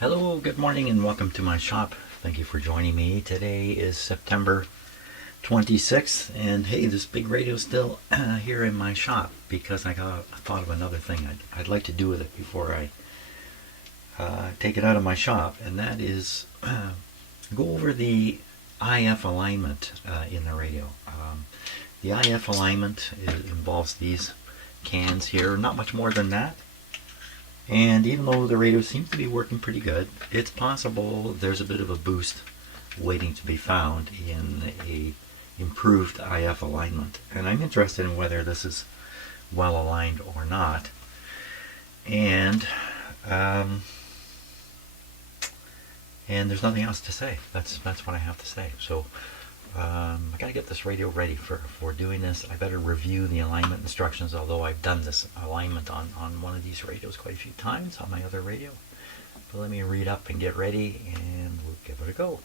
Hello, good morning, and welcome to my shop. Thank you for joining me. Today is September 26th, and hey, this big radio is still here in my shop because I thought of another thing I'd like to do with it before I take it out of my shop, and that is go over the IF alignment in the radio. The IF alignment involves these cans here, not much more than that. And even though the radio seems to be working pretty good, it's possible there's a bit of a boost waiting to be found in a improved IF alignment. And I'm interested in whether this is well aligned or not. And there's nothing else to say. That's what I have to say. So I gotta get this radio ready for doing this. I better review the alignment instructions, although I've done this alignment on one of these radios quite a few times on my other radio. But let me read up and get ready, and we'll give it a go.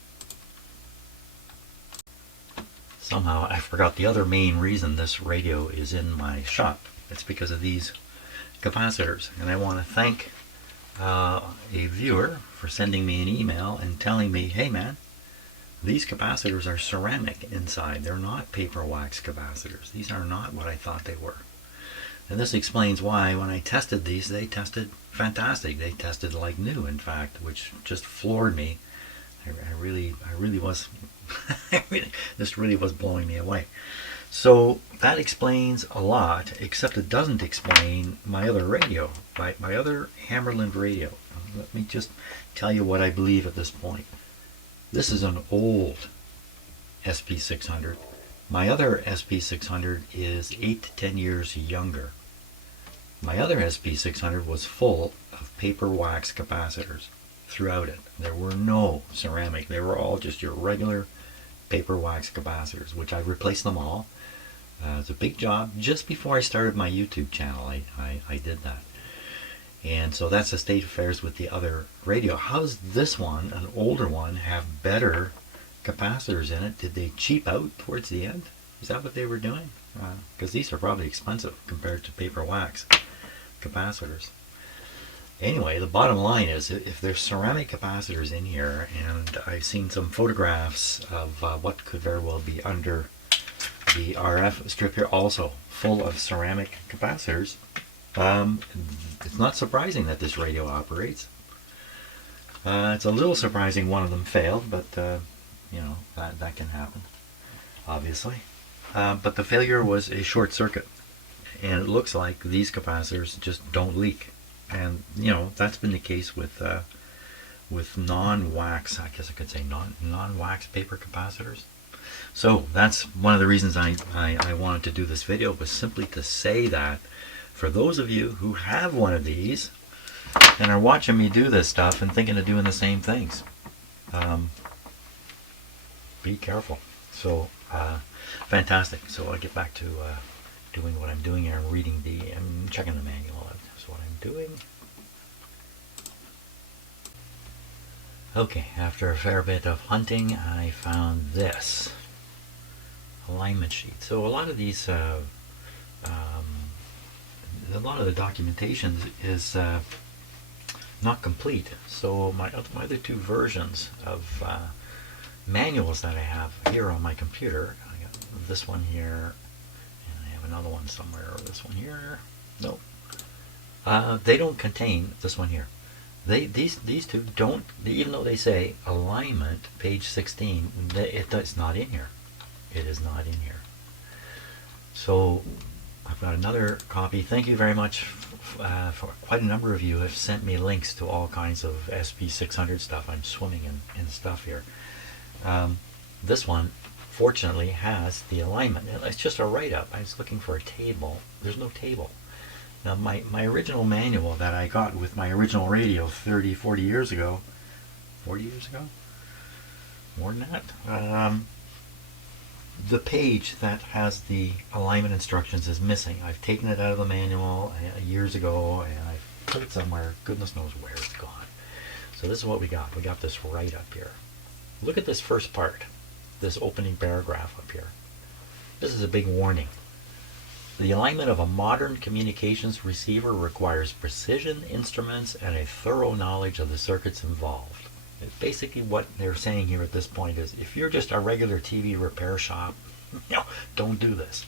Somehow I forgot the other main reason this radio is in my shop. It's because of these capacitors, and I want to thank a viewer for sending me an email and telling me, hey man, these capacitors are ceramic inside. They're not paper wax capacitors. These are not what I thought they were. And this explains why when I tested these, they tested fantastic. They tested like new, in fact, which just floored me. I really was, this really was blowing me away. So that explains a lot, except it doesn't explain my other radio, my other Hammarlund radio. Let me just tell you what I believe at this point. This is an old SP-600. My other SP-600 is 8 to 10 years younger. My other SP-600 was full of paper wax capacitors throughout it. There were no ceramic. They were all just your regular paper wax capacitors, which I replaced them all. It's a big job. Just before I started my YouTube channel, I did that. And so that's the state of affairs with the other radio. How does this one, an older one, have better capacitors in it? Did they cheap out towards the end? Is that what they were doing? Because these are probably expensive compared to paper wax capacitors. Anyway, the bottom line is, if there's ceramic capacitors in here, and I've seen some photographs of what could very well be under the RF strip here, also full of ceramic capacitors, it's not surprising that this radio operates. It's a little surprising one of them failed, but you know, that can happen, obviously. But the failure was a short circuit, and it looks like these capacitors just don't leak. And you know, that's been the case with non-wax, I guess I could say non-wax paper capacitors. So that's one of the reasons I wanted to do this video, was simply to say that for those of you who have one of these and are watching me do this stuff and thinking of doing the same things, be careful. So fantastic. So I'll get back to doing what I'm doing here. I'm checking the manual. That's what I'm doing. Okay, after a fair bit of hunting, I found this alignment sheet. So a lot of these a lot of the documentation is not complete. So my other two versions of manuals that I have here on my computer, I got this one here, and I have another one somewhere, or this one here. No, they don't contain this one here. These two don't, even though they say alignment, page 16, it's not in here. It is not in here. So I've got another copy. Thank you very much for quite a number of you have sent me links to all kinds of SP-600 stuff. I'm swimming in stuff here. This one, fortunately, has the alignment. It's just a write-up. I was looking for a table. There's no table. Now, my original manual that I got with my original radio 40 years ago, 40 years ago? More than that. The page that has the alignment instructions is missing. I've taken it out of the manual years ago, and I've put it somewhere. Goodness knows where it's gone. So this is what we got. We got this right up here. Look at this first part, this opening paragraph up here. This is a big warning. The alignment of a modern communications receiver requires precision instruments and a thorough knowledge of the circuits involved. Basically what they're saying here at this point is, if you're just a regular TV repair shop, don't do this.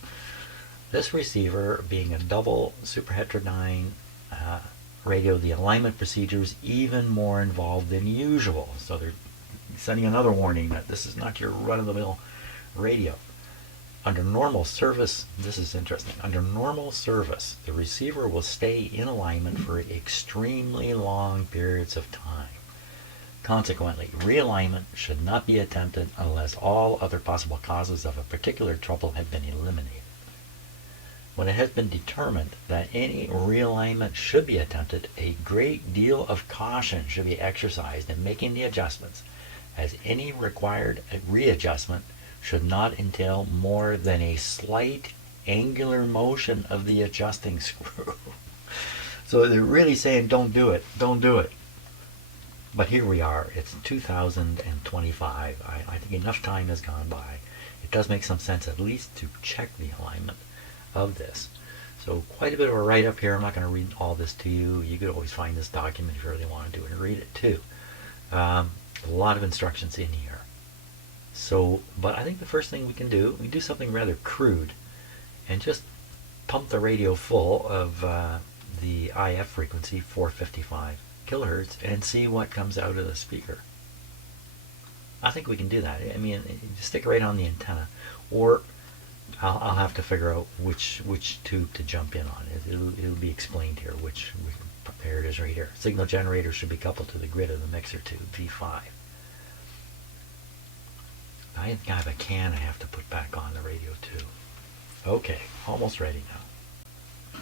This receiver, being a double superheterodyne radio, the alignment procedure is even more involved than usual. So they're sending another warning that this is not your run-of-the-mill radio. Under normal service, this is interesting, under normal service, the receiver will stay in alignment for extremely long periods of time. Consequently, realignment should not be attempted unless all other possible causes of a particular trouble have been eliminated. When it has been determined that any realignment should be attempted, a great deal of caution should be exercised in making the adjustments, as any required readjustment should not entail more than a slight angular motion of the adjusting screw. So they're really saying don't do it, don't do it. But here we are, it's 2025. I think enough time has gone by. It does make some sense at least to check the alignment of this. So quite a bit of a write-up here. I'm not going to read all this to you. You could always find this document if you really want to do it and read it too. A lot of instructions in here. So, but I think the first thing we can do something rather crude and just pump the radio full of the IF frequency, 455 kilohertz, and see what comes out of the speaker. I think we can do that. I mean, stick it right on the antenna, or I'll have to figure out which tube to jump in on. It'll be explained here, there it is right here. Signal generator should be coupled to the grid of the mixer tube, V5. I think I have a can I have to put back on the radio too. Okay, almost ready now.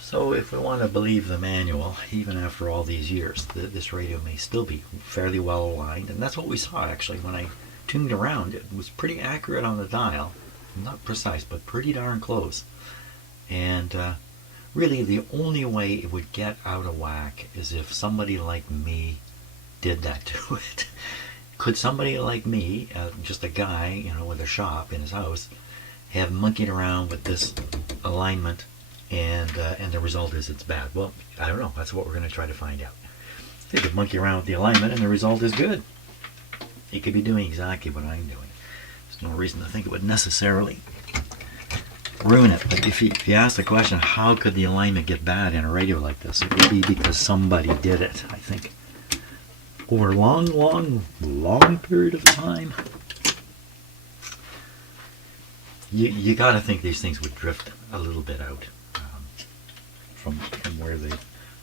So if we want to believe the manual, even after all these years, this radio may still be fairly well aligned, and that's what we saw actually when I tuned around. It was pretty accurate on the dial, not precise, but pretty darn close. And really the only way it would get out of whack is if somebody like me did that to it. Could somebody like me, just a guy, with a shop in his house, have monkeyed around with this alignment, and the result is it's bad? Well, I don't know. That's what we're going to try to find out. They could monkey around with the alignment, and the result is good. He could be doing exactly what I'm doing. There's no reason to think it would necessarily ruin it. But if you ask the question, how could the alignment get bad in a radio like this? It would be because somebody did it, I think. Over a long period of time. You got to think these things would drift a little bit out from where they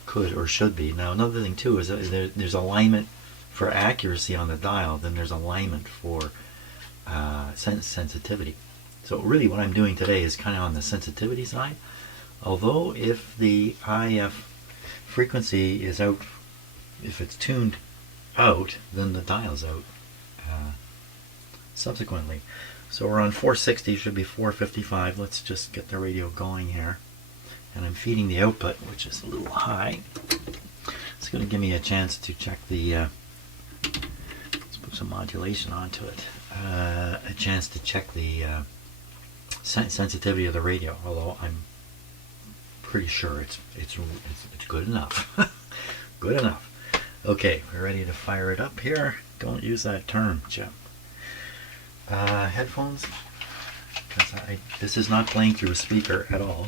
could or should be. Now another thing too is that there's alignment for accuracy on the dial, then there's alignment for sensitivity. So really what I'm doing today is kind of on the sensitivity side. Although if the IF frequency is out, if it's tuned out, then the dial's out subsequently. So we're on 460, should be 455. Let's just get the radio going here. And I'm feeding the output, which is a little high. It's going to give me a chance to check the, let's put some modulation onto it, a chance to check the sensitivity of the radio, although I'm pretty sure it's good enough. Good enough. Okay, we're ready to fire it up here. Don't use that term, Jim. Headphones. This is not playing through a speaker at all.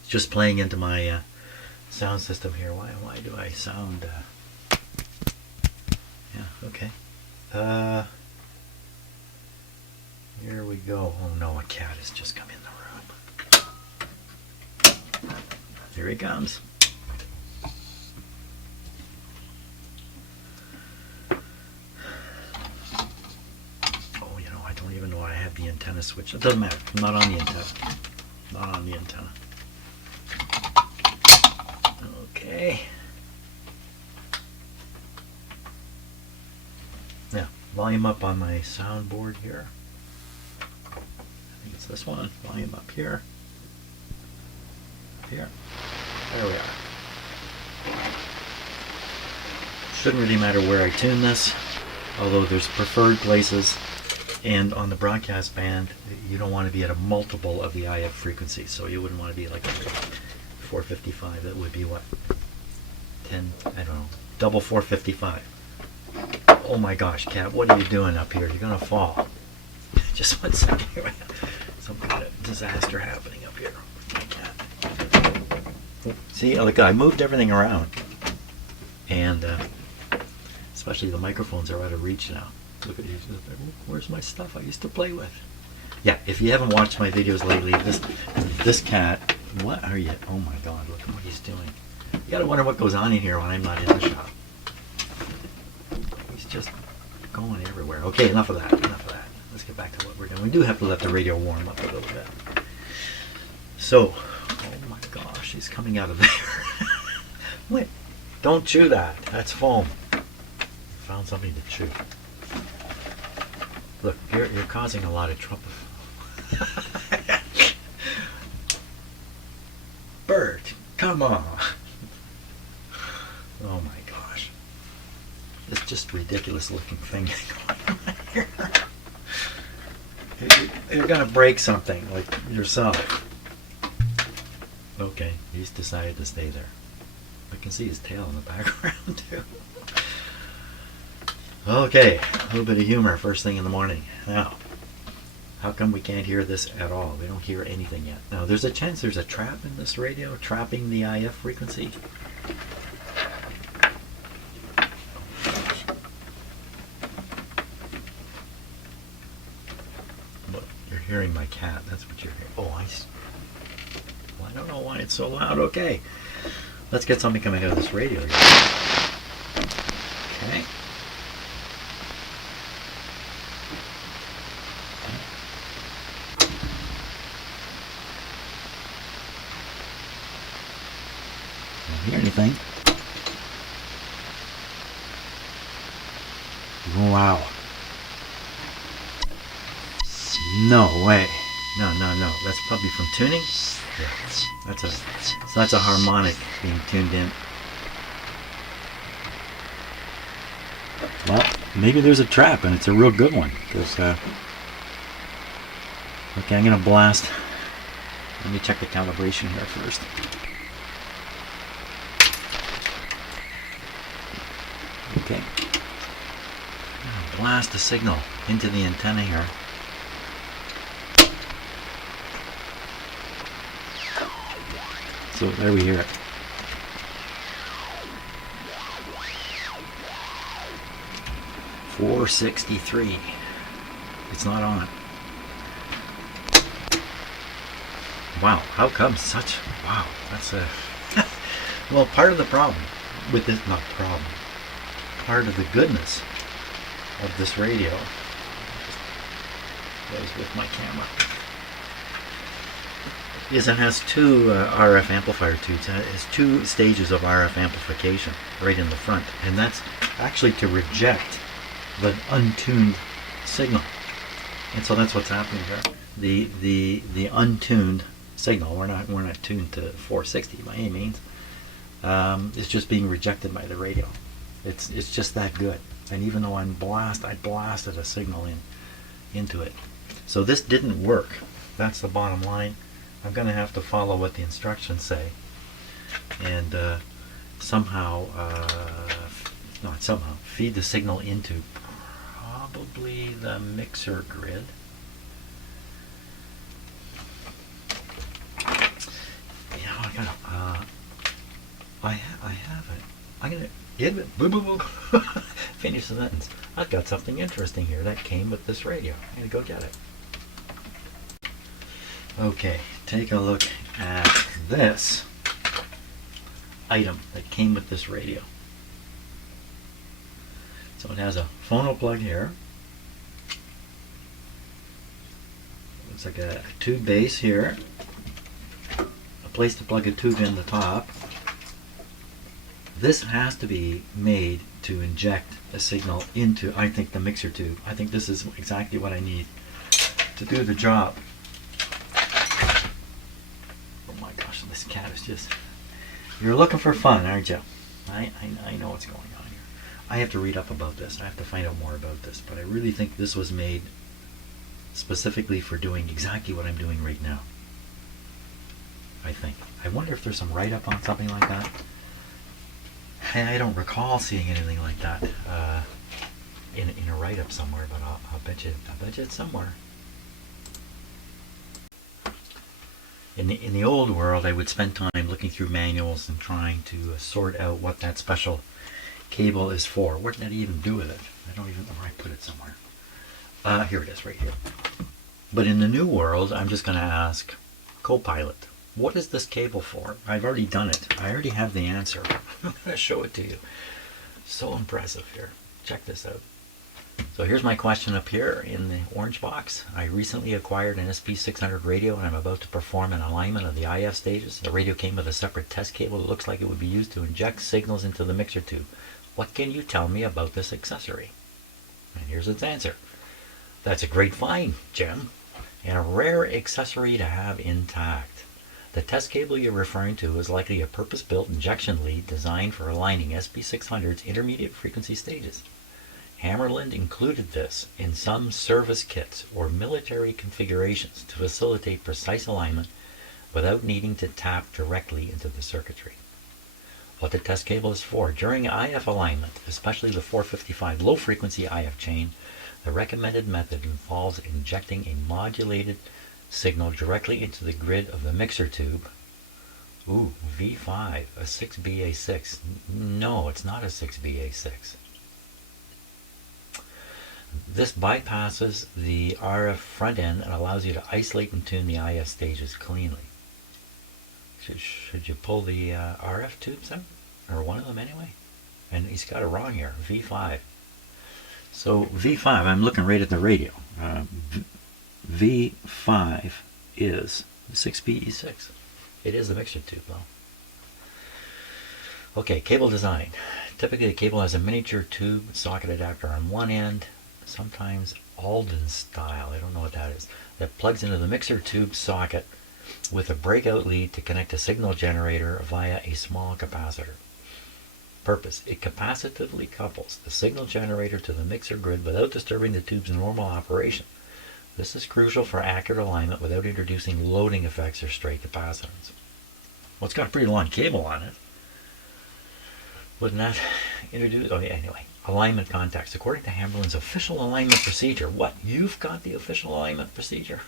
It's just playing into my sound system here. Why do I sound? Yeah. Okay. Here we go. Oh no, a cat has just come in the room. Here he comes. Even though I have the antenna switch, it doesn't matter. I'm not on the antenna. Not on the antenna. Okay. Now, volume up on my soundboard here. I think it's this one. Volume up here. Up here. There we are. Shouldn't really matter where I tune this, although there's preferred places. And on the broadcast band, you don't want to be at a multiple of the IF frequency. So you wouldn't want to be like a 455. That would be what? 10, I don't know. Double 455. Oh my gosh, Cat, what are you doing up here? You're going to fall. Just one second. Some kind of disaster happening up here. My cat. See, look, I moved everything around. And especially the microphones are out of reach now. Look at these. Where's my stuff I used to play with? Yeah, if you haven't watched my videos lately, this cat, what are you? Oh my God, look at what he's doing. You gotta wonder what goes on in here when I'm not in the shop. He's just going everywhere. Okay, enough of that. Enough of that. Let's get back to what we're doing. We do have to let the radio warm up a little bit. So, oh my gosh, he's coming out of there. Wait, don't chew that. That's foam. Found something to chew. Look, you're causing a lot of trouble. Bert, come on. Oh my gosh. This just ridiculous looking thing going on here. You're gonna break something like yourself. Okay, he's decided to stay there. I can see his tail in the background too. Okay, a little bit of humor first thing in the morning. Now, how come we can't hear this at all? We don't hear anything yet. Now, there's a chance there's a trap in this radio, trapping the IF frequency. But you're hearing my cat. That's what you're hearing. Oh, well, I don't know why it's so loud. Okay, let's get something coming out of this radio here. Okay. Hear anything? Wow. No way. No. That's probably from tuning. Yeah. That's a harmonic being tuned in. Well, maybe there's a trap and it's a real good one. Because okay, I'm gonna blast. Let me check the calibration here first. Okay. Blast a signal into the antenna here. So there we hear it. .463. It's not on. Wow, how come such... Wow, that's a... Well, part of the problem with this... Not problem. Part of the goodness of this radio goes with my camera is it has two RF amplifier tubes. It has two stages of RF amplification right in the front, and that's actually to reject the untuned signal. And so that's what's happening here. The untuned signal, we're not tuned to 460 by any means. It's just being rejected by the radio. It's just that good. And even though I blasted a signal into it. So this didn't work. That's the bottom line. I'm going to have to follow what the instructions say, and feed the signal into probably the mixer grid. Yeah, I have it. I'm gonna finish the sentence. I've got something interesting here that came with this radio. I'm gonna go get it. Okay, take a look at this item that came with this radio. So it has a phono plug here. Looks like a tube base here. A place to plug a tube in the top. This has to be made to inject a signal into, I think, the mixer tube. I think this is exactly what I need to do the job. Oh my gosh, this cat is just... You're looking for fun, aren't you? I know what's going on here. I have to read up about this. I have to find out more about this. But I really think this was made specifically for doing exactly what I'm doing right now. I think. I wonder if there's some write-up on something like that. I don't recall seeing anything like that in a write-up somewhere, but I'll bet you it's somewhere. In the old world, I would spend time looking through manuals and trying to sort out what that special cable is for. What did that even do with it? I don't even know where I put it somewhere. Here it is, right here. But in the new world, I'm just going to ask Copilot, what is this cable for? I've already done it. I already have the answer. I'm going to show it to you. So impressive here. Check this out. So here's my question up here in the orange box. I recently acquired an SP-600 radio and I'm about to perform an alignment of the IF stages. The radio came with a separate test cable that looks like it would be used to inject signals into the mixer tube. What can you tell me about this accessory? And here's its answer. That's a great find, Jim, and a rare accessory to have intact. The test cable you're referring to is likely a purpose-built injection lead designed for aligning SP-600's intermediate frequency stages. Hammarlund included this in some service kits or military configurations to facilitate precise alignment without needing to tap directly into the circuitry. What the test cable is for: during IF alignment, especially the 455 low-frequency IF chain, the recommended method involves injecting a modulated signal directly into the grid of the mixer tube. Ooh, V5, a 6BA6. No, it's not a 6BA6. This bypasses the RF front end and allows you to isolate and tune the IF stages cleanly. Should you pull the RF tubes out? Or one of them anyway? And he's got it wrong here, V5. So V5, I'm looking right at the radio. V5 is 6BE6. It is the mixer tube though. Okay, cable design. Typically the cable has a miniature tube socket adapter on one end, sometimes Alden style, I don't know what that is, that plugs into the mixer tube socket with a breakout lead to connect a signal generator via a small capacitor. Purpose: it capacitively couples the signal generator to the mixer grid without disturbing the tube's normal operation. This is crucial for accurate alignment without introducing loading effects or stray capacitance. Well, it's got a pretty long cable on it. Wouldn't that introduce... Oh, yeah, anyway. Alignment context. According to Hammarlund's official alignment procedure. What? You've got the official alignment procedure?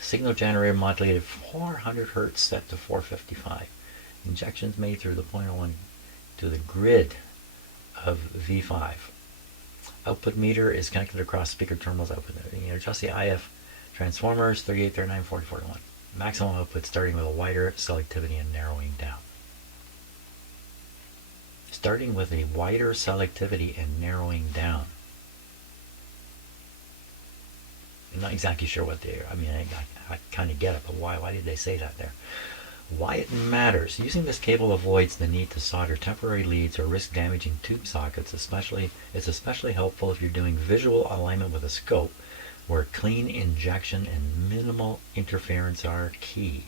Signal generator modulated 400 Hz set to 455. Injections made through the 0.01 to the grid of V5. Output meter is connected across speaker terminals. Output. You adjust the IF transformers 38, 39, 40, 41. Maximum output starting with a wider selectivity and narrowing down. Starting with a wider selectivity and narrowing down. I'm not exactly sure what they are. I mean, I kind of get it, but why did they say that there? Why it matters. Using this cable avoids the need to solder temporary leads or risk damaging tube sockets. It's especially helpful if you're doing visual alignment with a scope, where clean injection and minimal interference are key.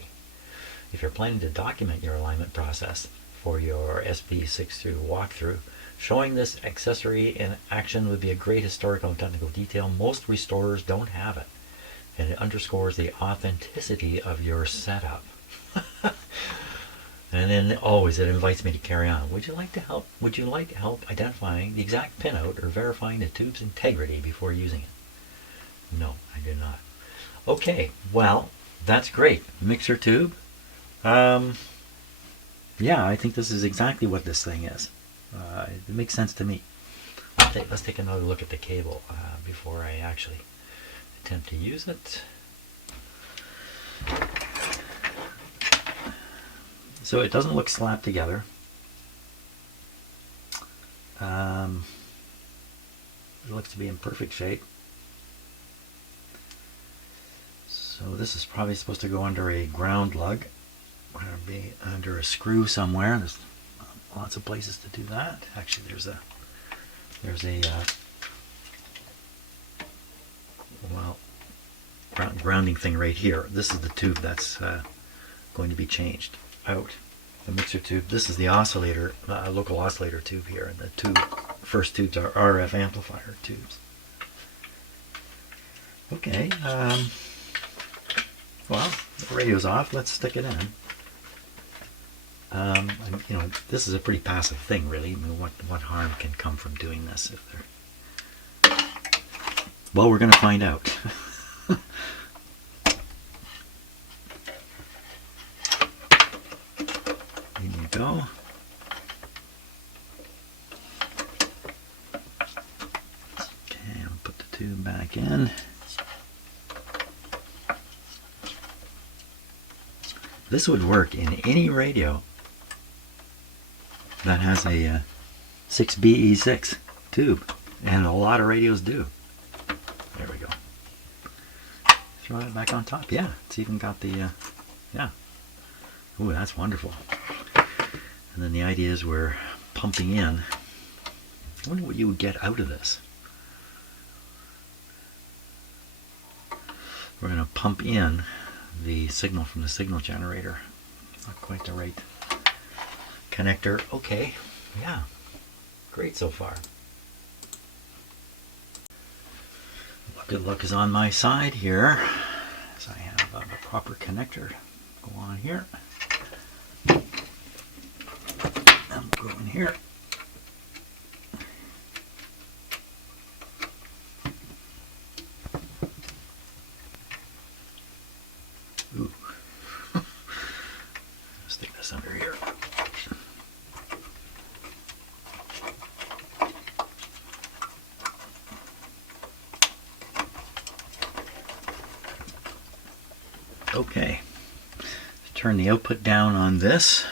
If you're planning to document your alignment process for your SP-600 walkthrough, showing this accessory in action would be a great historical and technical detail. Most restorers don't have it, and it underscores the authenticity of your setup. And then always it invites me to carry on. Would you like help identifying the exact pinout or verifying the tube's integrity before using it? No, I do not. Okay, well, that's great. Mixer tube. Yeah, I think this is exactly what this thing is. It makes sense to me. Let's take another look at the cable before I actually attempt to use it. So it doesn't look slapped together. It looks to be in perfect shape. So this is probably supposed to go under a ground lug. Or be under a screw somewhere. There's lots of places to do that. Actually, there's a grounding thing right here. This is the tube that's going to be changed out. The mixer tube. This is the oscillator, local oscillator tube here, and the first tubes are RF amplifier tubes. Okay, well, the radio's off. Let's stick it in. You know, this is a pretty passive thing, really. I mean, what harm can come from doing this? If they're... Well, we're going to find out. In you go. Okay, I'll put the tube back in. This would work in any radio that has a 6BE6 tube, and a lot of radios do. There we go. Throw it back on top. Yeah, it's even got the, yeah. Ooh, that's wonderful. And then the idea is we're pumping in. I wonder what you would get out of this. We're going to pump in the signal from the signal generator. Not quite the right connector. Okay, yeah, great so far. Good luck is on my side here, as I have a proper connector. Go on here. And go in here. Ooh. Stick this under here. Okay. Turn the output down on this.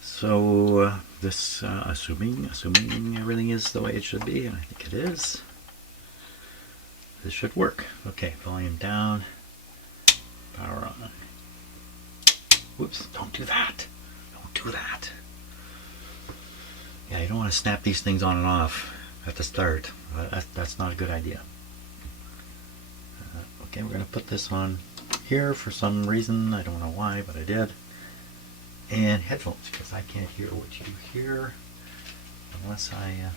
So this, assuming everything is the way it should be, and I think it is, this should work. Okay, volume down. Power on. Whoops, don't do that. Don't do that. Yeah, you don't want to snap these things on and off at the start. That's not a good idea. Okay, we're going to put this on here for some reason. I don't know why, but I did. And headphones, because I can't hear what you hear unless I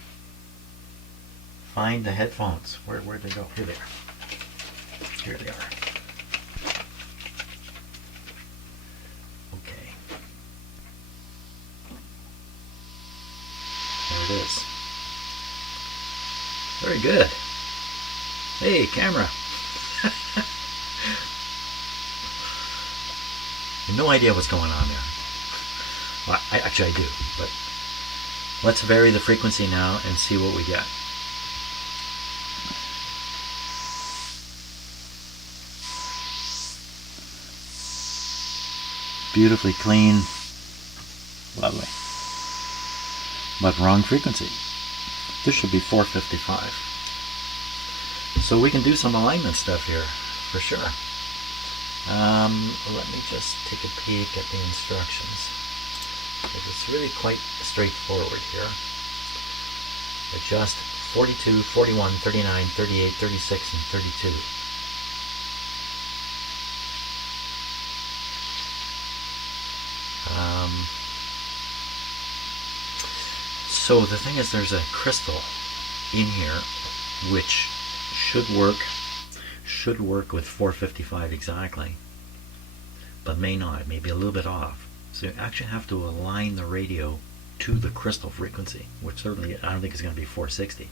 find the headphones. Where'd they go? Here they are. Here they are. Okay. There it is. Very good. Hey, camera. No idea what's going on there. Well, actually I do, but let's vary the frequency now and see what we get. Beautifully clean, lovely, but wrong frequency. This should be 455. So we can do some alignment stuff here, for sure. Let me just take a peek at the instructions. It's really quite straightforward here. Adjust 42, 41, 39, 38, 36, and 32. So the thing is, there's a crystal in here which should work with 455 exactly, but may not. It may be a little bit off. So you actually have to align the radio to the crystal frequency, which certainly I don't think is going to be 460.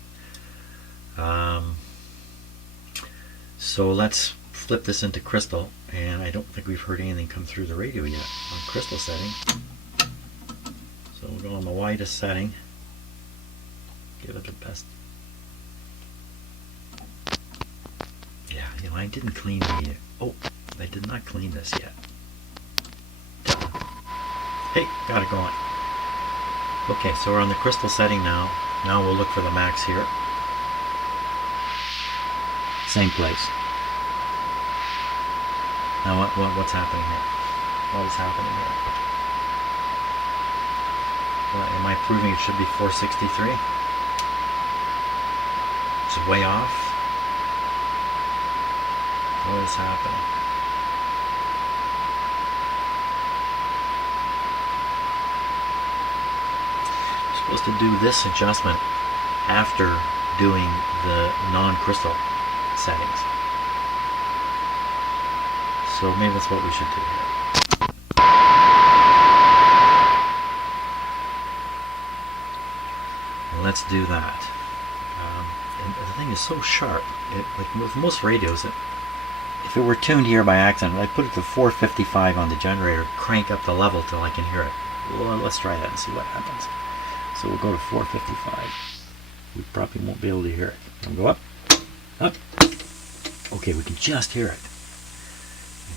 So let's flip this into crystal, and I don't think we've heard anything come through the radio yet on crystal setting. So we'll go on the widest setting, give it the best. Yeah, you know, I didn't clean the, oh, I did not clean this yet. Hey, got it going. Okay, so we're on the crystal setting now. Now we'll look for the max here. Same place. Now what's happening here? What is happening here? Well, am I proving it should be 463? Which is way off. What is happening? I'm supposed to do this adjustment after doing the non-crystal. settings. So maybe that's what we should do here. Let's do that. And the thing is so sharp. Like with most radios, if it were tuned here by accident, I'd put it to 455 on the generator, crank up the level till I can hear it. Well, let's try that and see what happens. So we'll go to 455. We probably won't be able to hear it. We'll go up, up. Okay, we can just hear it.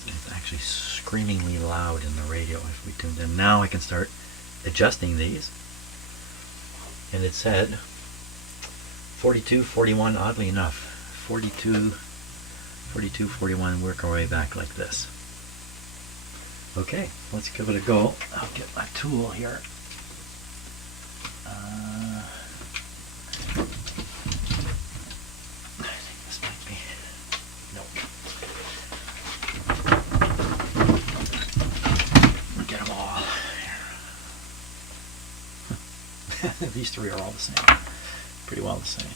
It's actually screamingly loud in the radio if we tuned in. Now I can start adjusting these. And it said 42, 41, oddly enough. 42, 41, work our way back like this. Okay, let's give it a go. I'll get my tool here. I think this might be... Nope. Get them all. These three are all the same. Pretty well the same.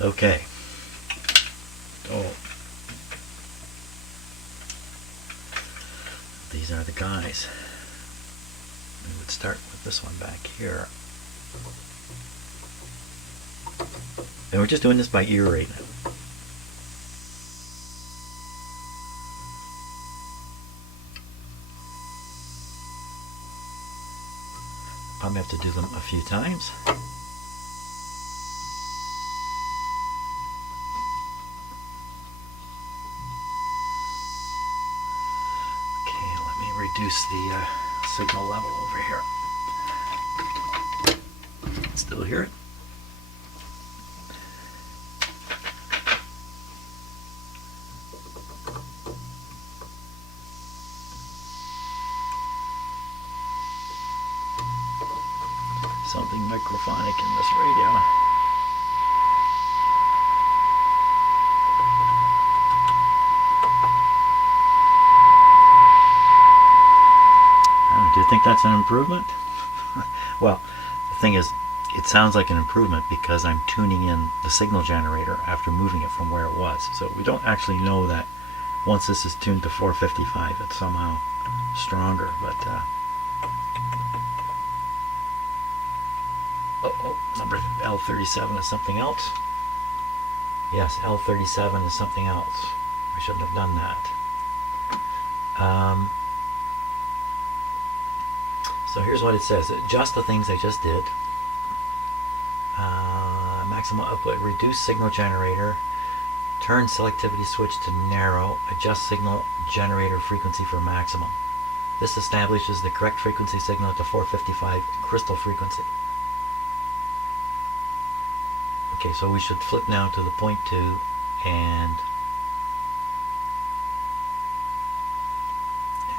Okay. Oh. These are the guys. We would start with this one back here. And we're just doing this by ear right now. Probably have to do them a few times. Okay, let me reduce the signal level over here. Still hear it? Something microphonic in this radio. Oh, do you think that's an improvement? Well, the thing is, it sounds like an improvement because I'm tuning in the signal generator after moving it from where it was. So we don't actually know that once this is tuned to 455, it's somehow stronger, but number L37 is something else. Yes, L37 is something else. We shouldn't have done that. So here's what it says. Just the things I just did. Maximum output, reduce signal generator, turn selectivity switch to narrow, adjust signal generator frequency for maximum. This establishes the correct frequency signal to 455 crystal frequency. Okay, so we should flip now to the 0.2 and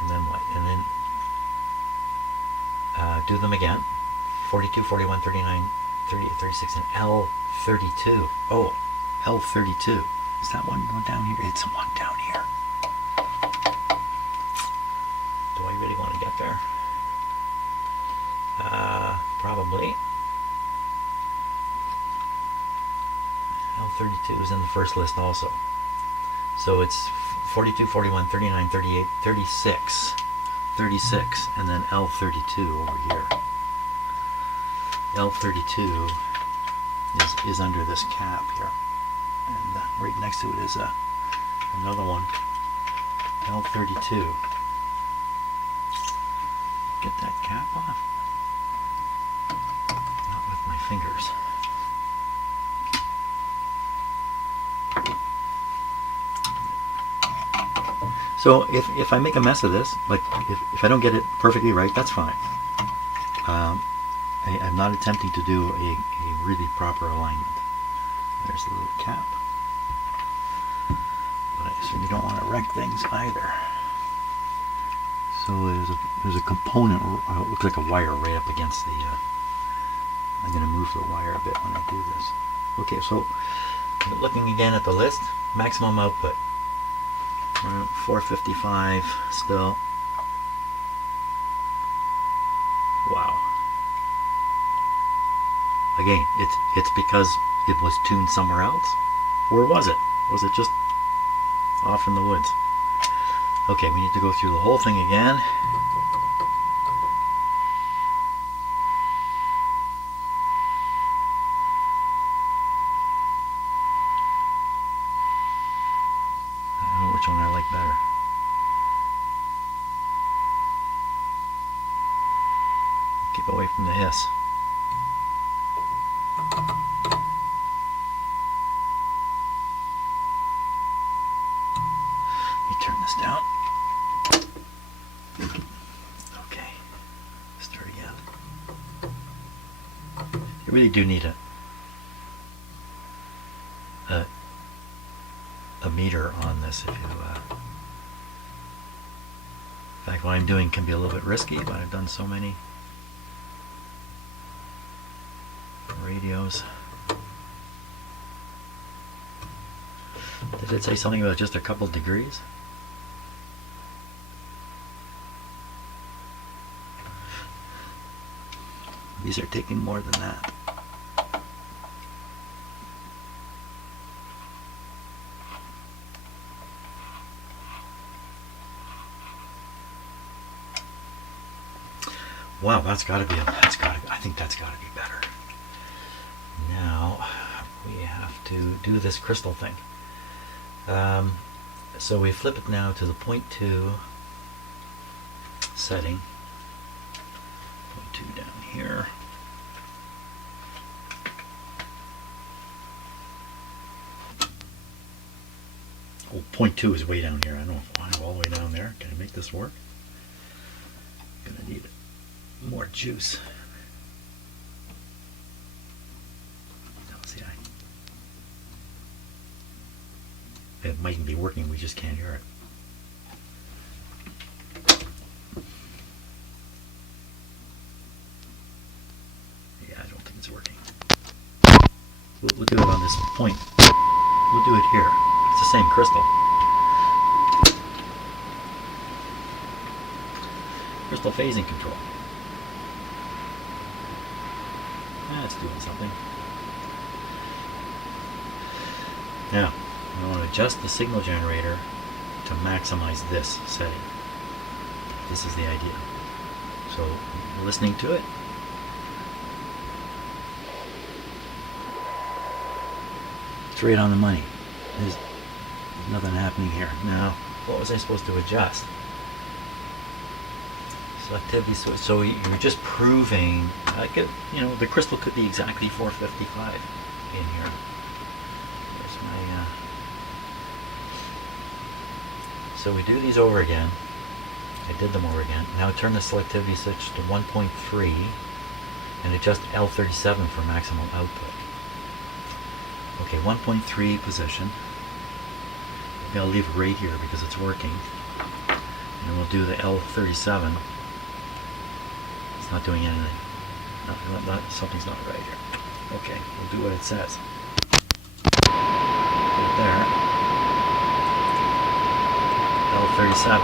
then what? And then do them again. 42, 41, 39, 38, 36, and L32. Oh, L32. Is that one down here? It's one down here. Do I really want to get there? Probably. L32 is in the first list also. So it's 42, 41, 39, 38, 36. 36, and then L32 over here. L32 is under this cap here. And right next to it is another one. L32. Get that cap off. Not with my fingers. So if I make a mess of this, like if I don't get it perfectly right, that's fine. I'm not attempting to do a really proper alignment. There's the little cap. But I certainly don't want to wreck things either. So there's a component, it looks like a wire right up against the, I'm going to move the wire a bit when I do this. Okay, so looking again at the list, maximum output. 455 still. Wow. Again, it's because it was tuned somewhere else? Or was it? Was it just off in the woods? Okay, we need to go through the whole thing again. I don't know which one I like better. Keep away from the hiss. Let me turn this down. Okay, start again. You really do need a meter on this if you in fact, what I'm doing can be a little bit risky, but I've done so many radios. Did it say something about just a couple degrees? These are taking more than that. Wow, I think that's gotta be better. Now, we have to do this crystal thing. So we flip it now to the 0.2 setting. 0.2 down here. Oh, 0.2 is way down here. I don't know if I go all the way down there. Can I make this work? I'm gonna need more juice. See, it mightn't be working, we just can't hear it. Yeah, I don't think it's working. We'll do it on this point. We'll do it here. It's the same crystal. Crystal phasing control. That's doing something. Now, I want to adjust the signal generator to maximize this setting. This is the idea. So, listening to it. It's right on the money. There's nothing happening here. Now, what was I supposed to adjust? Selectivity, so you're just proving, the crystal could be exactly 455 in here. There's my, so we do these over again. I did them over again. Now turn the selectivity switch to 1.3 and adjust L37 for maximum output. Okay, 1.3 position. Maybe I'll leave it right here because it's working. And we'll do the L37. Not doing anything. Something's not right here. Okay, we'll do what it says. Put it there. L37.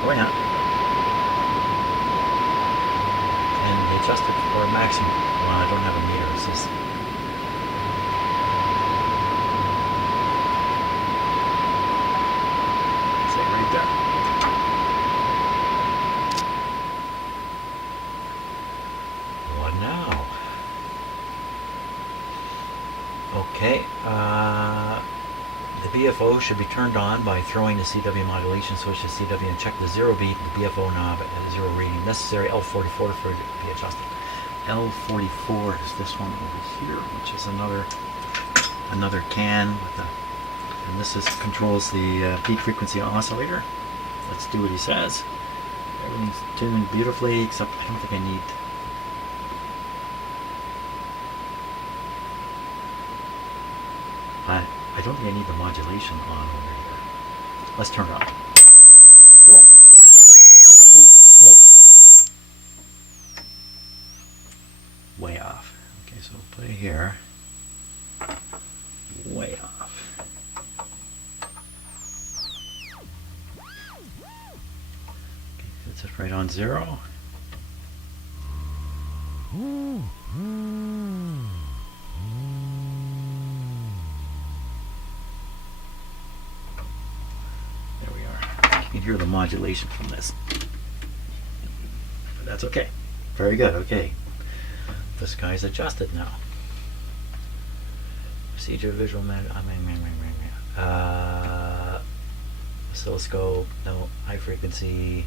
Oh yeah. And adjust it for maximum. Well, I don't have a meter. It's just say right there. Now, okay, the BFO should be turned on by throwing the CW modulation switch to CW and check the 0 beat, the BFO knob at 0 reading. Necessary L44 for it to be adjusted. L44 is this one over here, which is another can with and this controls the peak frequency oscillator. Let's do what he says. Everything's tuned beautifully, except I don't think I need. I don't think I need the modulation on over here. Let's turn it on. Whoa. Oh, smokes. Way off. Okay, so we'll put it here. Way off. Okay, that's it right on 0. hear the modulation from this. But that's okay. Very good. Okay. This guy's adjusted now. Procedure, visual, oscilloscope, no, high frequency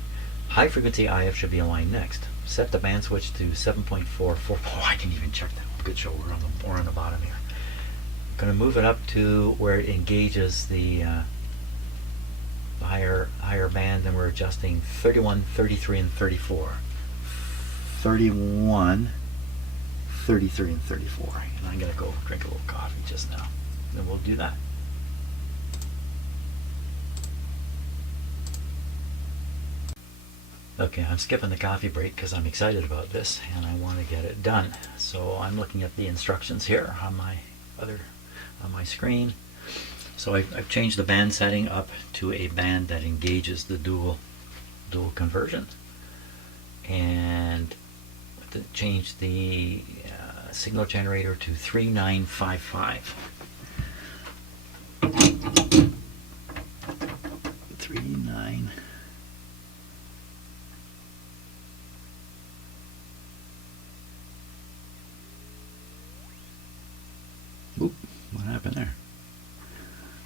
IF should be aligned next. Set the band switch to 7.44. Oh, I didn't even check that. Good show. We're on the bottom here. I'm going to move it up to where it engages the higher band, and we're adjusting 31, 33, and 34. 31, 33, and 34. And I'm going to go drink a little coffee just now. Then we'll do that. Okay, I'm skipping the coffee break because I'm excited about this and I want to get it done. So I'm looking at the instructions here on my screen. So I've changed the band setting up to a band that engages the dual conversion, and changed the signal generator to 3955. 39. Oop, what happened there?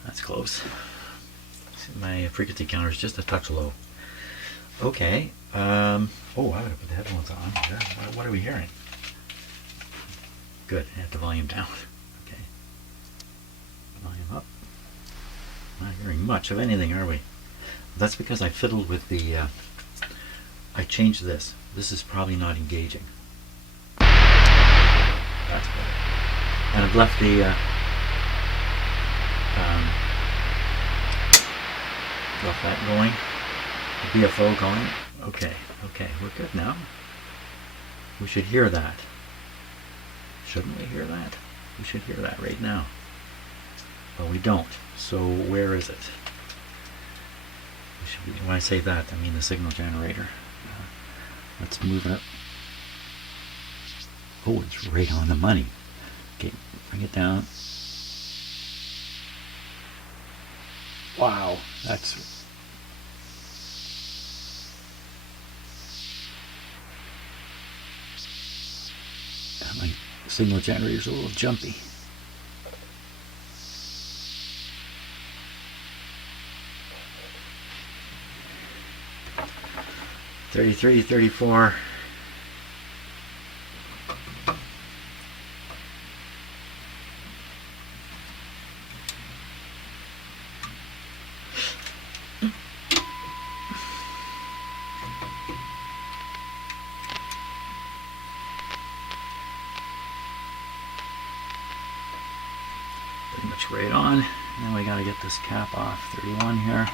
That's close. My frequency counter is just a touch low. Okay. Oh, I gotta put the headphones on. What are we hearing? Good. I have the volume down. Okay. Volume up. Not hearing much of anything, are we? That's because I fiddled with the. I changed this. This is probably not engaging. That's better. And I've left the left that going, the BFO going. Okay, we're good now. We should hear that. Shouldn't we hear that? We should hear that right now. But we don't. So where is it? We should be, when I say that, I mean the signal generator. Let's move it up. Oh, it's right on the money. Okay, bring it down. Wow, that's... my signal generator's a little jumpy. $33, $34. Pretty much right on. Now we got to get this cap off. 31 here.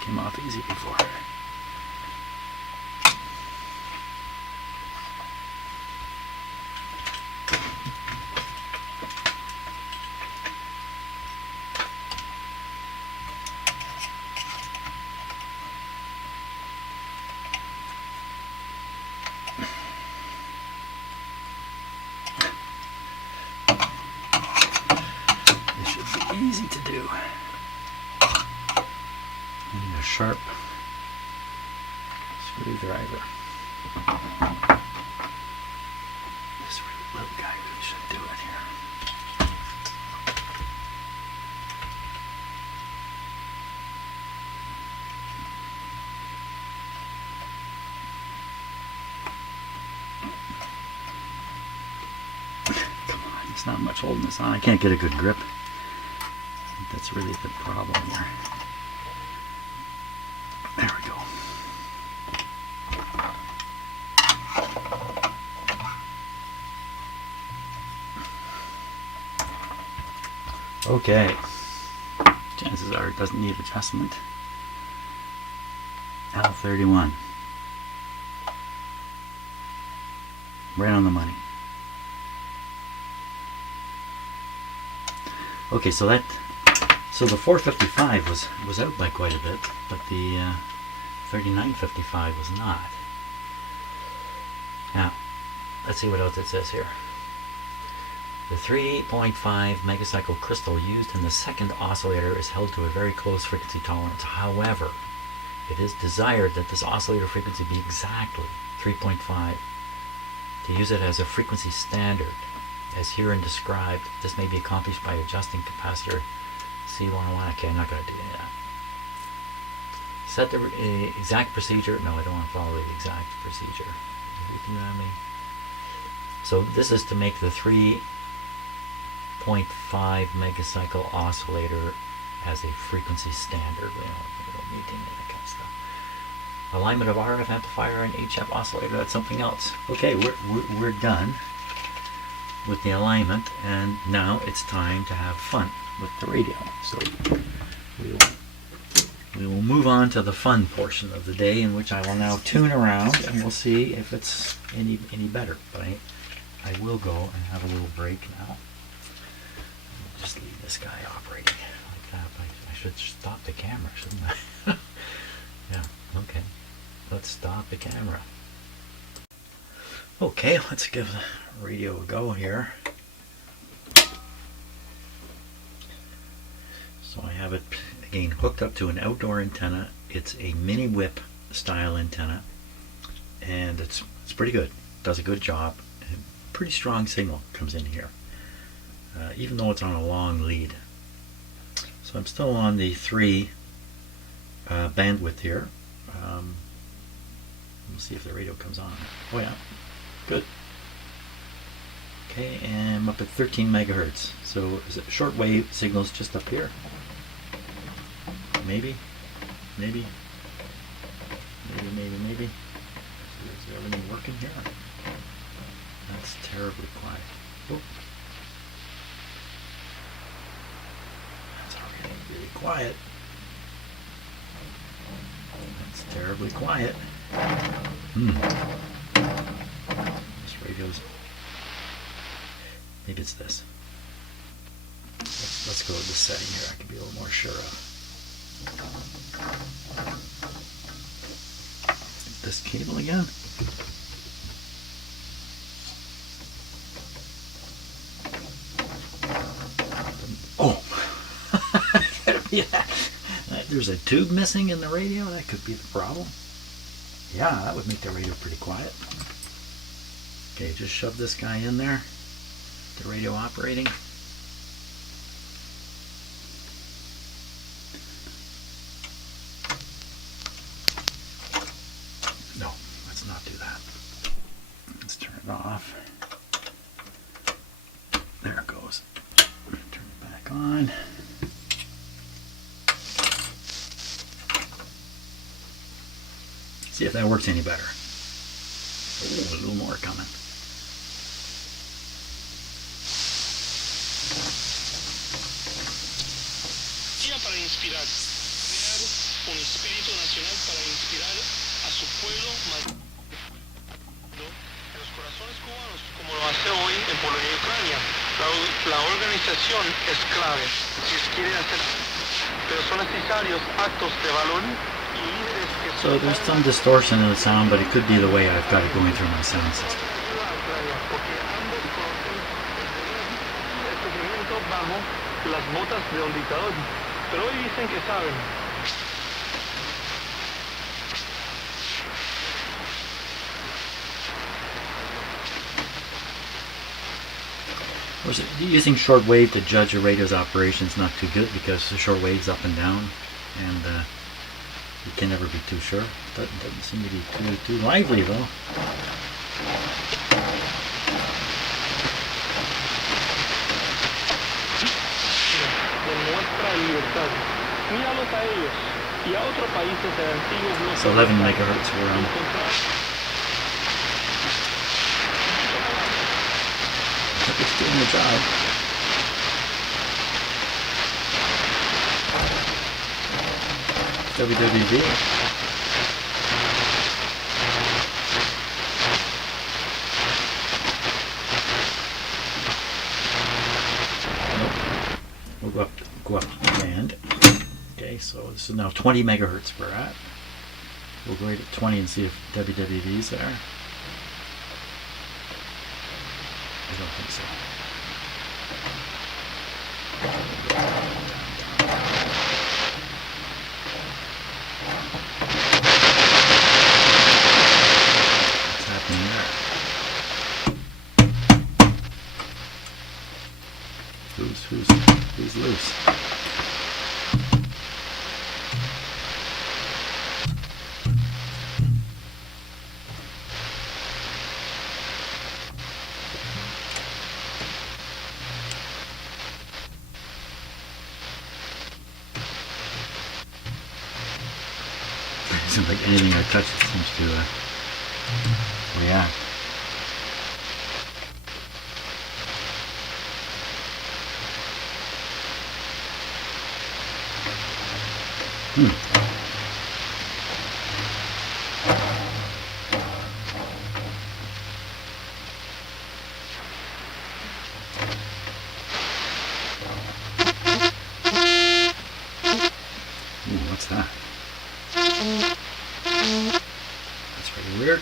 Came off easy before. Easy to do. I need a sharp screwdriver. This little guy really should do it here. Come on, there's not much holding this on. I can't get a good grip. That's really the problem here. There we go. Okay. Chances are it doesn't need adjustment. L31. Right on the money. Okay, so the 455 was out by quite a bit, but the 3955 was not. let's see what else it says here. The 3.5 megacycle crystal used in the second oscillator is held to a very close frequency tolerance. However, it is desired that this oscillator frequency be exactly 3.5. To use it as a frequency standard, as herein described, this may be accomplished by adjusting capacitor C101. Okay, I'm not going to do any of that. Set the exact procedure. No, I don't want to follow the exact procedure. So this is to make the 3.5 megacycle oscillator as a frequency standard. We don't need any of that kind of stuff. Alignment of RF amplifier and HF oscillator, that's something else. Okay, we're done with the alignment, and now it's time to have fun with the radio. So we will move on to the fun portion of the day, in which I will now tune around and we'll see if it's any better. But I will go and have a little break now. Just leave this guy operating like that. I should stop the camera, shouldn't I? Yeah, okay. Let's stop the camera. Okay, let's give the radio a go here. So I have it again hooked up to an outdoor antenna. It's a mini whip style antenna, and it's pretty good. Does a good job. Pretty strong signal comes in here, even though it's on a long lead. So I'm still on the 3 bandwidth here. We'll see if the radio comes on. Oh yeah, good. Okay, and I'm up at 13 megahertz. So is it shortwave signals just up here? Maybe. Is everything working here? That's terribly quiet. Oh. That's really quiet. That's terribly quiet. This radio's... Maybe it's this. Let's go with this setting here. I can be a little more sure of. This cable again. Oh! Yeah. There's a tube missing in the radio. That could be the problem. Yeah, that would make the radio pretty quiet. Okay, just shove this guy in there. The radio operating. No, let's not do that. Let's turn it off. There it goes. Turn it back on. See if that works any better. Ooh, a little more coming. Para inspirar, crear un espíritu nacional para inspirar a su pueblo en los corazones cubanos, como lo hace hoy en Polonia y Ucrania. La organización es clave si quieren hacer, pero son necesarios actos de valor. So there's some distortion in the sound, but it could be the way I've got it going through my sound system. Las botas de un dictador, pero hoy dicen que saben. Of course, using shortwave to judge a radio's operation is not too good because the shortwave's up and down, and you can never be too sure. Doesn't seem to be too lively though. It's 11 megahertz we're on. It's doing the job. WWV. We'll go up to band. Okay, so this is now 20 megahertz we're at. We'll go right at 20 and see if WWV's there. I don't think so. What's happening there? Who's loose? It seems like anything I touch seems to react. Ooh, what's that? That's pretty weird.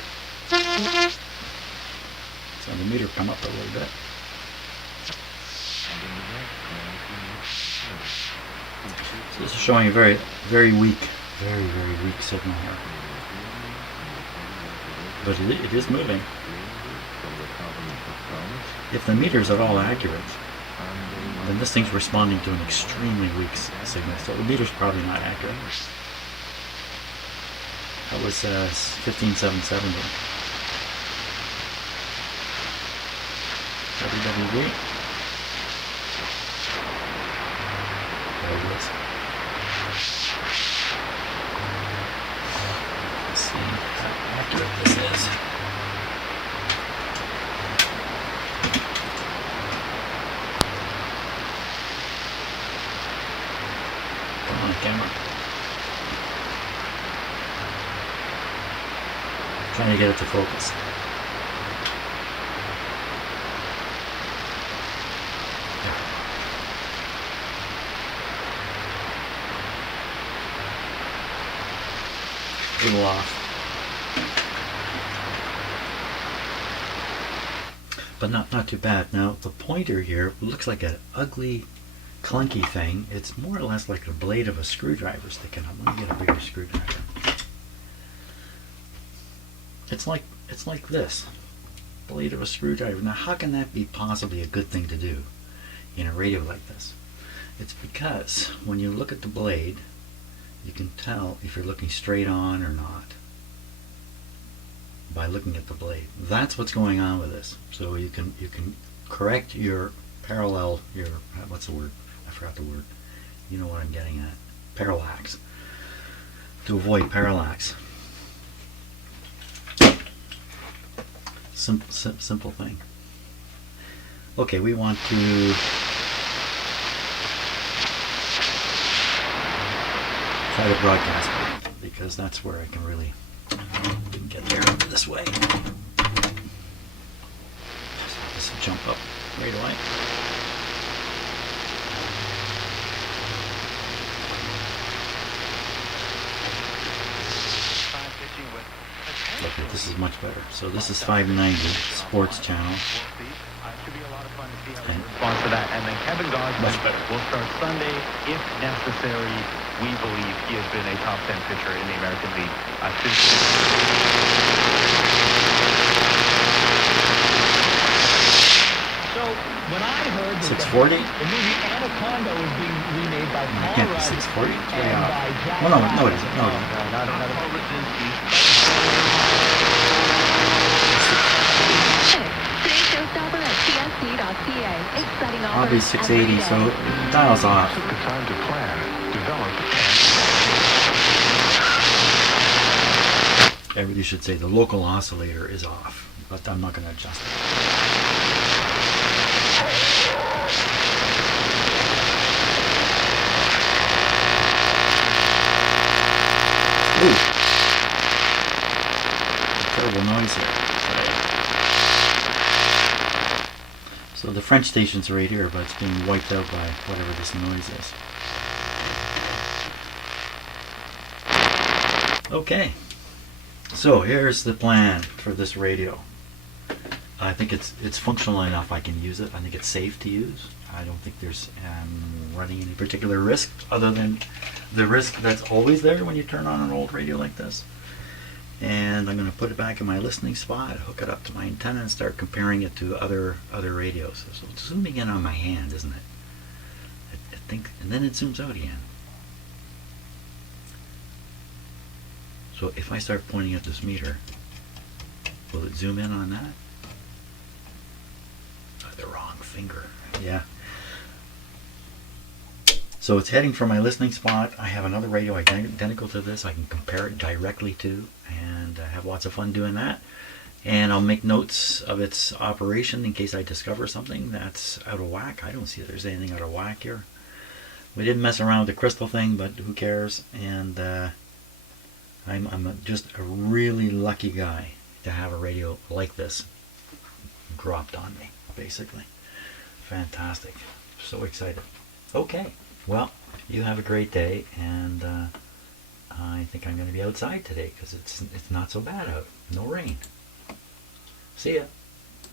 So the meter come up a little bit. So this is showing a very, very weak signal here. But it is moving. If the meter is at all accurate, then this thing's responding to an extremely weak signal. So the meter's probably not accurate. That was 15770. WWV. There it is. Let's see how accurate this is. Come on, camera. Trying to get it to focus. A little off. But not too bad. Now the pointer here looks like an ugly, clunky thing. It's more or less like the blade of a screwdriver sticking up. Let me get a bigger screwdriver. It's like this. Blade of a screwdriver. Now how can that be possibly a good thing to do in a radio like this? It's because when you look at the blade, you can tell if you're looking straight on or not by looking at the blade. That's what's going on with this. So you can correct your parallel, your, what's the word? I forgot the word. You know what I'm getting at. Parallax. To avoid parallax. Simple thing. Okay, we want to try to broadcast because that's where I can really get there this way. Just jump up right away. Okay, this is much better. So this is 590 sports channel. Sponsor that, and then Kevin Gosman will start Sunday if necessary. We believe he has been a top 10 pitcher in the American League since. So when I heard that 640? the movie Anaconda was being remade by Paul It can't be 640. It's way off. Well, no, it isn't. No, it isn't. I'll be 680, so dial's off. Took the time to plan, develop, and You should say the local oscillator is off, but I'm not going to adjust it. Ooh. Terrible noise here. So the French station's right here, but it's being wiped out by whatever this noise is. Okay, so here's the plan for this radio. I think it's functional enough. I can use it. I think it's safe to use. I don't think there's running any particular risk other than the risk that's always there when you turn on an old radio like this. And I'm going to put it back in my listening spot, hook it up to my antenna, and start comparing it to other radios. So it's zooming in on my hand, isn't it? I think, and then it zooms out again. So if I start pointing at this meter, will it zoom in on that? Oh, the wrong finger. Yeah. So it's heading for my listening spot. I have another radio identical to this I can compare it directly to, and I have lots of fun doing that. And I'll make notes of its operation in case I discover something that's out of whack. I don't see there's anything out of whack here. We didn't mess around with the crystal thing, but who cares? And I'm just a really lucky guy to have a radio like this dropped on me, basically. Fantastic. So excited. Okay. Well, you have a great day, and I think I'm going to be outside today because it's not so bad out. No rain. See ya.